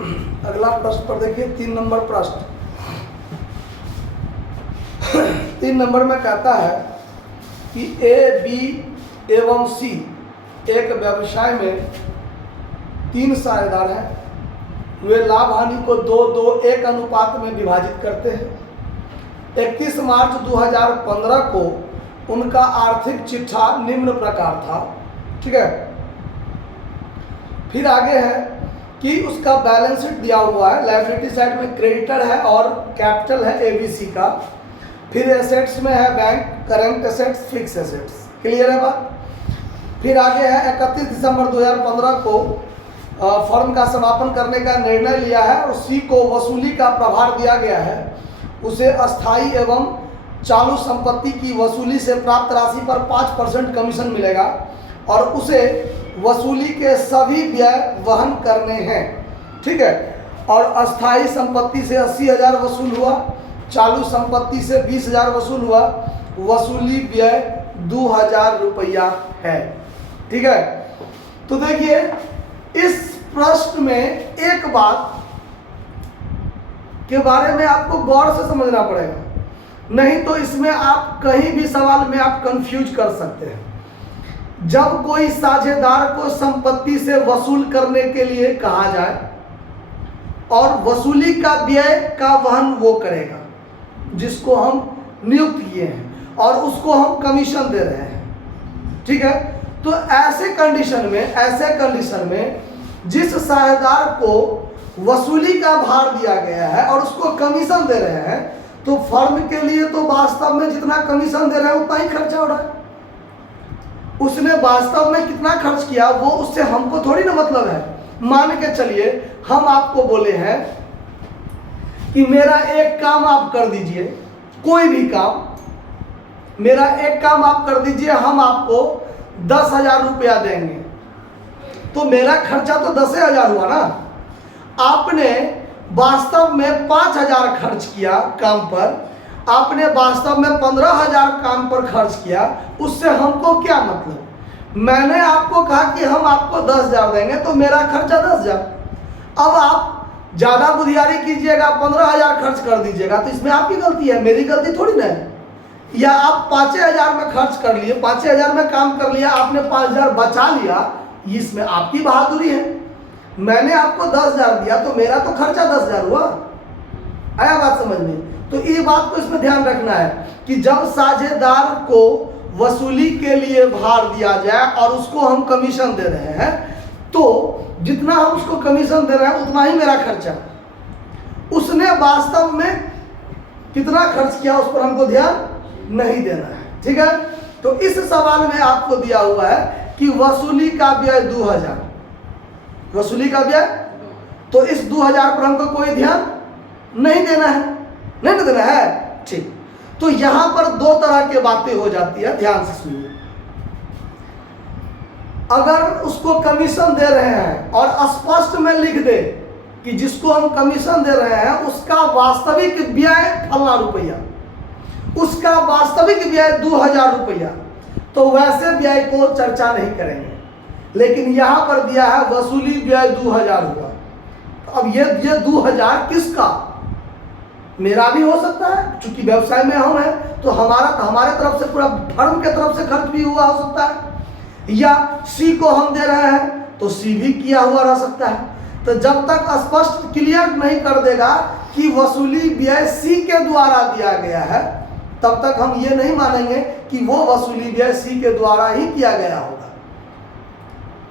अगला प्रश्न पर देखिए 3 नंबर प्रश्न। 3 नंबर में कहता है कि ए, बी एवं सी एक व्यवसाय में 3 साझेदार हैं। वे लाभ हानि को 2-2-1 अनुपात में विभाजित करते हैं। 31 मार्च 2015 को उनका आर्थिक चिट्ठा निम्न प्रकार था। ठीक है, फिर आगे है कि उसका बैलेंस शीट दिया हुआ है। लायबिलिटी साइड में क्रेडिटर है और कैपिटल है एबीसी का। फिर एसेट्स में है bank, current assets, fix assets. Clear है बात। फिर आगे है 31 दिसंबर 2015 को फर्म का समापन करने का निर्णय लिया है और सी को वसूली का प्रभार दिया गया है। उसे अस्थायी एवं चालू संपत्ति की वसूली से प्राप्त राशि पर 5% कमीशन मिलेगा और उसे वसूली के सभी व्यय वहन करने हैं। ठीक है, और अस्थायी संपत्ति से 80,000 वसूल हुआ, चालू संपत्ति से 20,000 वसूल हुआ, वसूली व्यय 2,000 रुपया है। ठीक है, तो देखिए इस प्रश्न में एक बात के बारे में आपको गौर से समझना पड़ेगा, नहीं तो इसमें आप कहीं भी सवाल में आप कंफ्यूज कर सकते हैं। जब कोई साझेदार को संपत्ति से वसूल करने के लिए कहा जाए और वसूली का व्यय का वहन वो करेगा जिसको हम नियुक्त किए हैं और उसको हम कमीशन दे रहे हैं। ठीक है, तो ऐसे कंडीशन में जिस साझेदार को वसूली का भार दिया गया है और उसको कमीशन दे रहे हैं, तो फर्म के लिए तो वास्तव में जितना कमीशन दे रहे हैं उतना ही खर्चा हो रहा है। उसने वास्तव में कितना खर्च किया वो उससे हमको थोड़ी ना मतलब है। मान के चलिए हम आपको बोले हैं कि मेरा एक काम आप कर दीजिए, कोई भी काम, मेरा एक काम आप कर दीजिए, हम आपको 10,000 रुपया देंगे, तो मेरा खर्चा तो 10,000 हुआ ना। आपने वास्तव में 5,000 खर्च किया काम पर, आपने वास्तव में 15,000 काम पर खर्च किया, उससे हमको क्या मतलब। मैंने आपको कहा कि हम आपको 10,000 देंगे तो मेरा खर्चा 10,000। अब आप ज़्यादा बुधियारी कीजिएगा, 15,000 खर्च कर दीजिएगा, तो इसमें आपकी गलती है, मेरी गलती थोड़ी ना है। या आप 5,000 में खर्च कर लिए, 5,000 में काम कर लिया, आपने 5,000 बचा लिया, इसमें आपकी बहादुरी है। मैंने आपको 10,000 दिया तो मेरा तो खर्चा 10,000 हुआ। आया बात समझ में। तो ये बात को इसमें ध्यान रखना है कि जब साझेदार को वसूली के लिए भार दिया जाए और उसको हम कमीशन दे रहे हैं, तो जितना हम उसको कमीशन दे रहे हैं उतना ही मेरा खर्चा। उसने वास्तव में कितना खर्च किया उस पर हमको ध्यान नहीं देना है। ठीक है, तो इस सवाल में आपको दिया हुआ है कि वसूली का व्यय 2,000, वसूली का व्यय, तो इस 2,000 पर हमको कोई ध्यान नहीं देना है, नहीं देना है। ठीक, तो यहां पर 2 तरह की बातें हो जाती है, ध्यान से सुनिए। अगर उसको कमीशन दे रहे हैं और स्पष्ट में लिख दे कि जिसको हम कमीशन दे रहे हैं उसका वास्तविक व्यय फला रुपया, उसका वास्तविक व्यय 2,000 रुपया, तो वैसे व्यय को चर्चा नहीं करेंगे। लेकिन यहां पर दिया है वसूली व्यय 2,000 हुआ, तो अब ये 2,000 किसका, मेरा भी हो सकता है, चूंकि व्यवसाय में हम हैं तो हमारे तरफ से, पूरा फर्म के तरफ से खर्च भी हुआ हो सकता है, या सी को हम दे रहे हैं तो सी भी किया हुआ रह सकता है। तो जब तक स्पष्ट क्लियर नहीं कर देगा कि वसूली व्यय सी के द्वारा दिया गया है, तब तक हम ये नहीं मानेंगे कि वो वसूली व्यय सी के द्वारा ही किया गया होगा।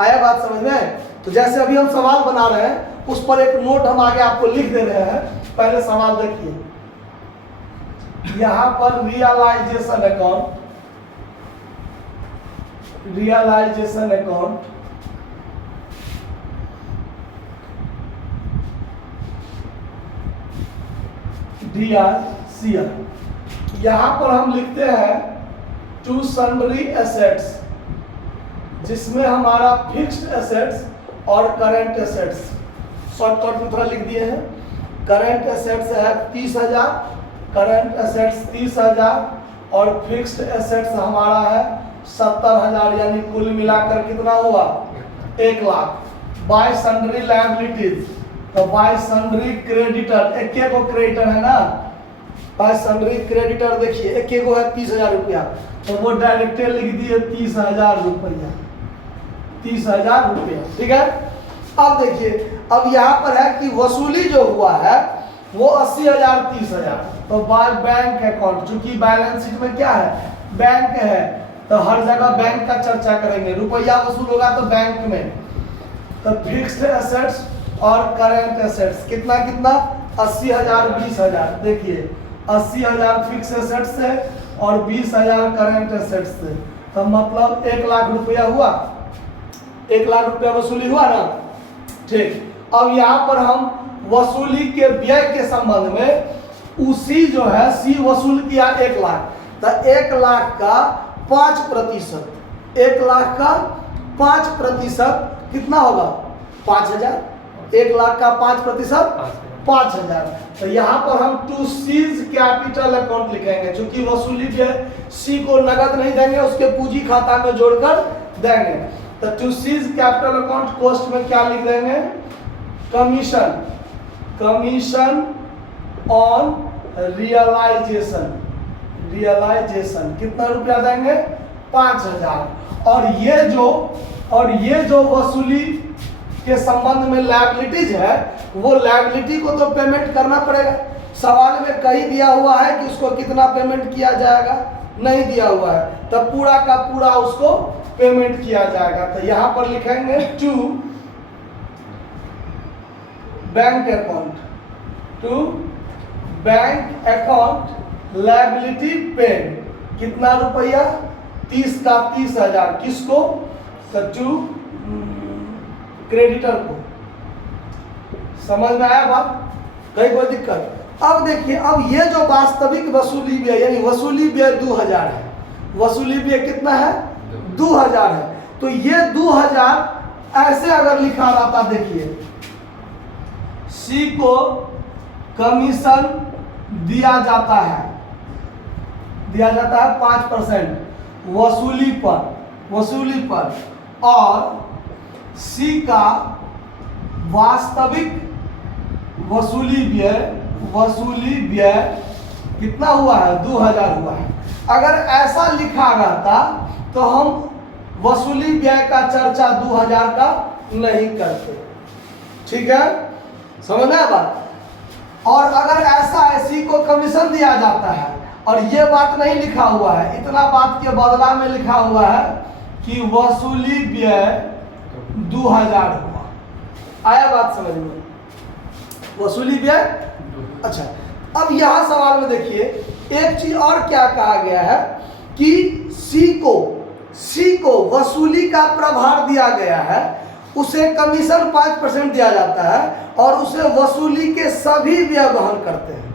आया बात समझ में। तो जैसे अभी हम सवाल बना रहे हैं, उस पर एक नोट हम आगे आपको लिख दे रहे हैं। पहले सवाल देखिए, यहां पर realisation account, realisation account, DRCL, यहां पर हम लिखते हैं टू सन्ड्री एसेट्स, जिसमें हमारा फिक्स्ड एसेट्स और करंट एसेट्स, शॉर्टकट में थोड़ा लिख दिए हैं। करंट एसेट्स है 30,000, करंट एसेट्स 30,000 और फिक्स्ड एसेट्स हमारा है 70,000, यानी कुल मिलाकर कितना हुआ 1 लाख। बाय सन्ड्री लायबिलिटीज, तो बाय सन्ड्री क्रेडिटर, एक को क्रेडिटर है ना, बाय सन्ड्री क्रेडिटर देखिए एक को है 30,000 रुपया, तो वो डायरेक्ट लिख दिए 30,000 रुपया, 30,000 रुपया। ठीक है, अब देखिए अब यहाँ पर है कि वसूली जो हुआ है वो 80,000 30,000, तो बाय बैंक अकाउंट, चूंकि बैलेंस शीट में क्या है बैंक है, तो हर जगह बैंक का चर्चा करेंगे, रुपया वसूल होगा तो बैंक में। तो फिक्स्ड एसेट्स और करेंट एसेट्स कितना कितना 80,000 20,000, देखिए 80,000 फिक्स एसेट्स से और 20,000 करेंट एसेट्स से, तो मतलब 1 लाख रुपया हुआ, 1 लाख रुपया वसूली हुआ ना। ठीक, अब यहाँ पर हम वसूली के व्यय के संबंध में उसी जो है सी वसूल किया 1 लाख, तो 1 लाख का 5%, 1 लाख का 5% कितना होगा 5,000, 1 लाख का 5% 5,000। तो यहाँ पर हम टू सीज कैपिटल अकाउंट लिखेंगे, क्योंकि वसूली व्यय सी को नगद नहीं देंगे, उसके पूंजी खाता में जोड़कर देंगे। तो to C's capital account cost में क्या लिख देंगे, commission, commission on realisation, realisation कितना रुपया देंगे 5,000। और ये जो वसूली के संबंध में लायबिलिटीज है, वो लायबिलिटी को तो पेमेंट करना पड़ेगा। सवाल में कहीं दिया हुआ है कि उसको कितना पेमेंट किया जाएगा, नहीं दिया हुआ है, तब पूरा का पूरा उसको पेमेंट किया जाएगा। तो यहाँ पर लिखेंगे to bank account, to bank account liability paid, कितना रुपया 30 का 30,000, किसको टू क्रेडिटर को। समझ में आया बात, कहीं कोई दिक्कत। अब देखिए अब ये जो वास्तविक वसूली व्यय यानी वसूली व्यय 2,000 है, वसूली व्यय कितना है 2,000 है, तो ये 2,000 ऐसे अगर लिखा रहता, देखिए सी को कमीशन दिया जाता है 5% वसूली पर, और सी का वास्तविक वसूली व्यय कितना हुआ है 2,000 हुआ है। अगर ऐसा लिखा रहता तो हम वसूली व्यय का चर्चा 2,000 का नहीं करते। ठीक है, समझ में आया बात। और अगर ऐसा है सी को कमीशन दिया जाता है और ये बात नहीं लिखा हुआ है, इतना बात के बदला में लिखा हुआ है कि वसूली व्यय 2,000 हुआ। आया बात समझ में, वसूली व्यय। अच्छा, अब यहाँ सवाल में देखिए एक चीज और क्या कहा गया है कि सी को वसूली का प्रभार दिया गया है, उसे कमीशन 5% दिया जाता है और उसे वसूली के सभी व्यय वहन करते हैं।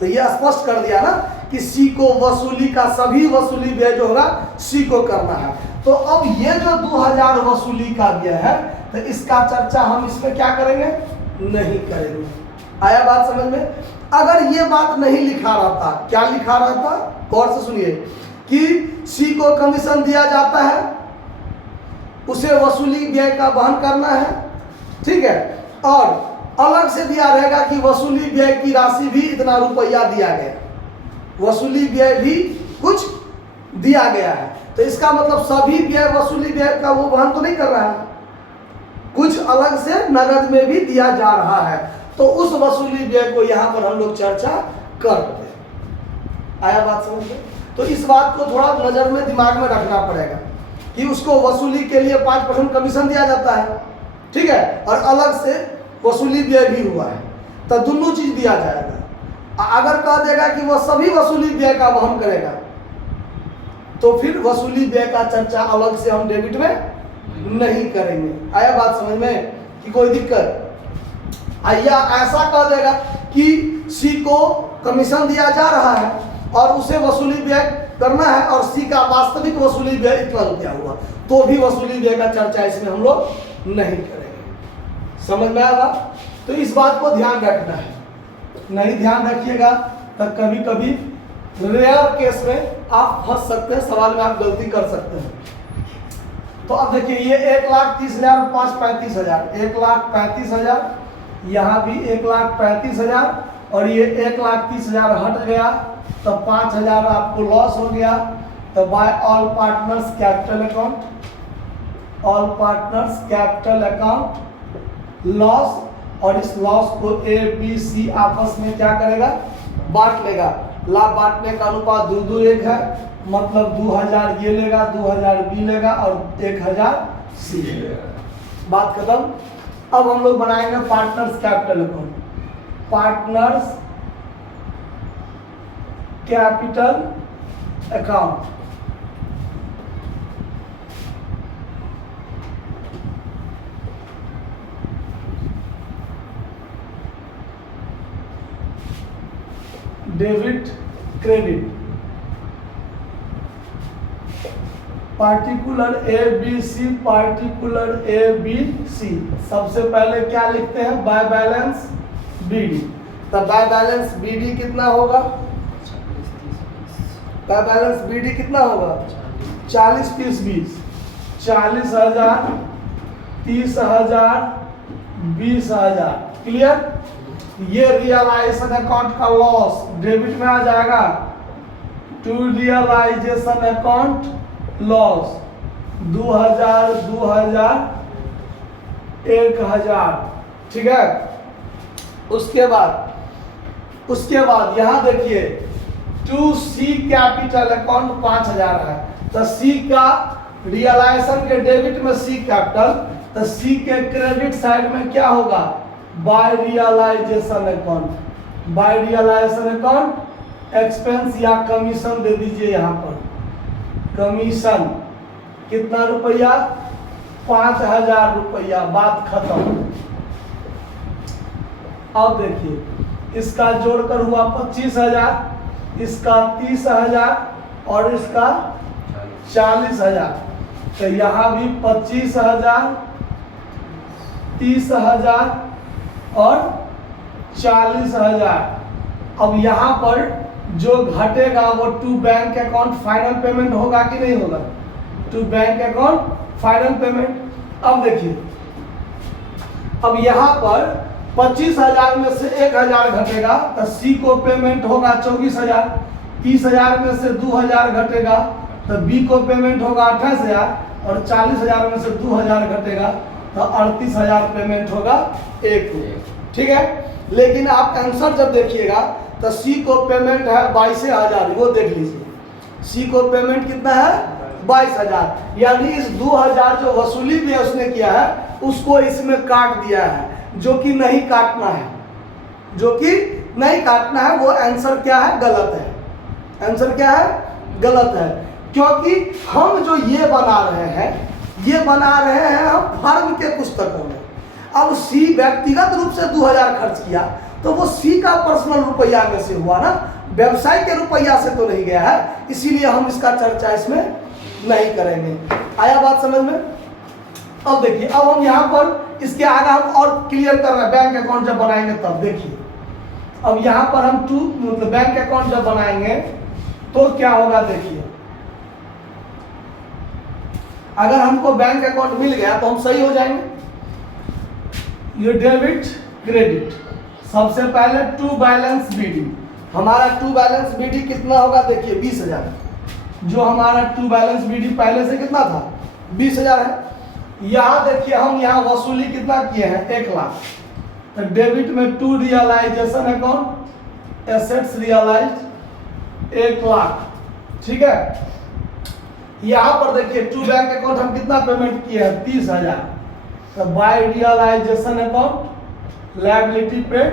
तो ये स्पष्ट कर दिया ना कि सी को वसूली का सभी वसूली व्यय जो होगा सी को करना है। तो अब ये जो 2,000 वसूली का व्यय है, तो इसका चर्चा हम इसमें क्या करेंगे, नहीं करेंगे। आया बात समझ में। अगर ये बात नहीं लिखा रहता, क्या लिखा रहता, गौर से सुनिए कि सी को कमीशन दिया जाता है, उसे वसूली व्यय का वहन करना है, ठीक है, और अलग से दिया रहेगा कि वसूली व्यय की राशि भी इतना रुपया दिया गया, वसूली व्यय भी कुछ दिया गया है। तो इसका मतलब सभी व्यय वसूली व्यय का वो वहन तो नहीं कर रहा है, कुछ अलग से नगद में भी दिया जा रहा है। तो उस वसूली व्यय को यहाँ पर हम लोग चर्चा करते हैं। आया बात समझ में। तो इस बात को थोड़ा नजर में दिमाग में रखना पड़ेगा कि उसको वसूली के लिए 5% कमीशन दिया जाता है, ठीक है, और अलग से वसूली व्यय भी हुआ है, तो दोनों चीज दिया जाएगा। अगर कह देगा कि वह सभी वसूली व्यय का वहन करेगा, तो फिर वसूली व्यय का चर्चा अलग से हम डेबिट में नहीं करेंगे। आया बात समझ में कि कोई दिक्कत। या ऐसा कह देगा कि सी को कमीशन दिया जा रहा है और उसे वसूली व्यय करना है और सी का वास्तविक वसूली व्यय इतना रुपया हुआ, तो भी वसूली व्यय का चर्चा इसमें हम लोग नहीं करेंगे। समझ में आया? तो इस बात को ध्यान रखना है, नहीं ध्यान रखिएगा तो कभी कभी रेयर केस में आप फंस सकते हैं, सवाल में आप गलती कर सकते हैं। तो अब देखिए ये 1,30,000 5 35,000, 1,35,000 यहाँ भी 1,35,000 और ये 1,30,000 हट गया तो 5,000 आपको लॉस हो गया। तो by all partners capital account, all partners capital account loss, और इस लॉस को ए बी सी आपस में क्या करेगा, बांट लेगा। लाभ बांटने का अनुपात 2-2-1 है, मतलब 2,000 ये लेगा, 2,000 बी लेगा और 1,000 सी लेगा। बात खत्म। अब हम लोग बनाएंगे partners capital account. Partners capital account, debit credit, particular A B C, particular A B C. सबसे पहले क्या लिखते हैं, बाय बैलेंस बी डी। तो बाय बैलेंस बी डी कितना होगा, बाय बैलेंस बी डी कितना होगा, 40, 30, 20, 40,000, 30,000, 20,000। क्लियर। ये रियलाइजेशन अकाउंट का लॉस डेबिट में आ जाएगा, टू रियलाइजेशन अकाउंट लॉस 2,000, 2,000, 1,000। ठीक है। उसके बाद यहां देखिए टू सी कैपिटल अकाउंट 5,000 है। तो सी का रियलाइजेशन के डेबिट में सी कैपिटल, तो सी के क्रेडिट साइड में क्या होगा, by realisation account. By realisation account expense या कमीशन दे दीजिए। यहाँ पर कमीशन कितना रुपया, 5,000 रुपया। बात खत्म। अब देखिए इसका जोड़कर हुआ 25,000, इसका 30,000 और इसका 40,000। तो यहाँ भी 25,000, 30,000 और 40,000। अब यहाँ पर जो घटेगा वो to bank account final payment होगा कि नहीं होगा, to bank account final payment. अब देखिए अब यहाँ पर 25,000 में से 1,000 घटेगा तो सी को पेमेंट होगा 24,000। 30,000 में से 2,000 घटेगा तो बी को पेमेंट होगा 28,000 और 40,000 में से 2,000 घटेगा तो 38,000 पेमेंट होगा एक को। ठीक है। लेकिन आप आंसर जब देखिएगा तो सी को पेमेंट है 22,000, वो देख लीजिए सी को पेमेंट कितना है 22,000, यानी इस 2,000 जो वसूली भी उसने किया है उसको इसमें काट दिया है, जो कि नहीं काटना है, जो कि नहीं काटना है। वो आंसर क्या है, गलत है। आंसर क्या है, गलत है, क्योंकि हम जो ये बना रहे हैं हम फर्म के पुस्तकों में। अब सी व्यक्तिगत रूप से 2,000 खर्च किया तो वो सी का पर्सनल रुपया में से हुआ ना, व्यवसाय के रुपया से तो नहीं गया है, इसीलिए हम इसका चर्चा इसमें नहीं करेंगे। आया बात समझ में। अब देखिए अब हम यहाँ पर इसके आगे हम और क्लियर कर रहे हैं, बैंक अकाउंट जब बनाएंगे तब देखिए। अब यहाँ पर हम मतलब बैंक अकाउंट जब बनाएंगे तो क्या होगा देखिए, अगर हमको बैंक अकाउंट मिल गया तो हम सही हो जाएंगे। ये डेबिट क्रेडिट, सबसे पहले टू बैलेंस बीडी। हमारा टू बैलेंस बीडी कितना होगा देखिए 20,000। जो हमारा टू बैलेंस बीडी पहले से कितना था 20,000 है। यहाँ देखिए हम यहाँ वसूली कितना किए हैं 1,00,000। तो डेबिट में to realisation account assets realised 1,00,000। ठीक है। यहाँ पर देखिए टू बैंक अकाउंट हम कितना पेमेंट किए हैं 30,000। तो by realisation account liability paid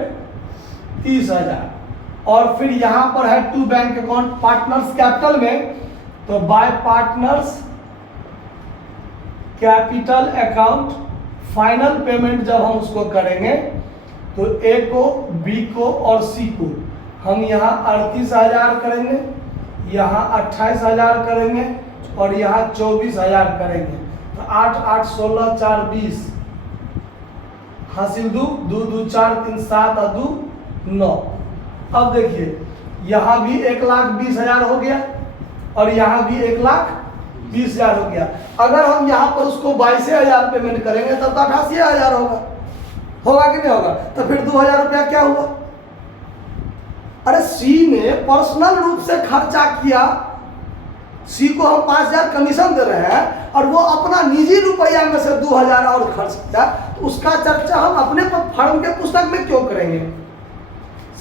30,000। और फिर यहाँ पर है to bank account partners capital में, तो by partners capital account final payment जब हम उसको करेंगे तो ए को, बी को और सी को हम यहाँ 38,000 करेंगे, यहाँ 28,000 करेंगे और यहाँ 24,000 करेंगे। तो 8, 8, 16, 4, 20 हासिल 2, 2, 2, 4, 3, 7 और 2, 9। अब देखिए यहाँ भी 1,20,000 हो गया और यहाँ भी 1,20,000 हो गया। अगर हम यहाँ पर उसको 22,000 पेमेंट करेंगे तब तो 88,000 होगा। होगा कि नहीं होगा? तो फिर 2000 रुपया क्या हुआ? अरे सी ने पर्सनल रूप से खर्चा किया, सी को हम 5000 कमीशन दे रहे हैं और वो अपना निजी रुपया में से 2000 और खर्च किया, तो उसका चर्चा हम अपने फर्म के पुस्तक में क्यों करेंगे?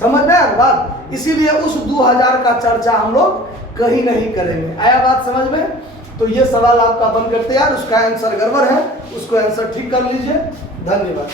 समझ में आया बात? इसीलिए उस 2000 का चर्चा हम लोग कहीं नहीं करेंगे। आया बात समझ में? तो ये सवाल आपका बन करते यार, उसका आंसर गड़बड़ है, उसको आंसर ठीक कर लीजिए। धन्यवाद।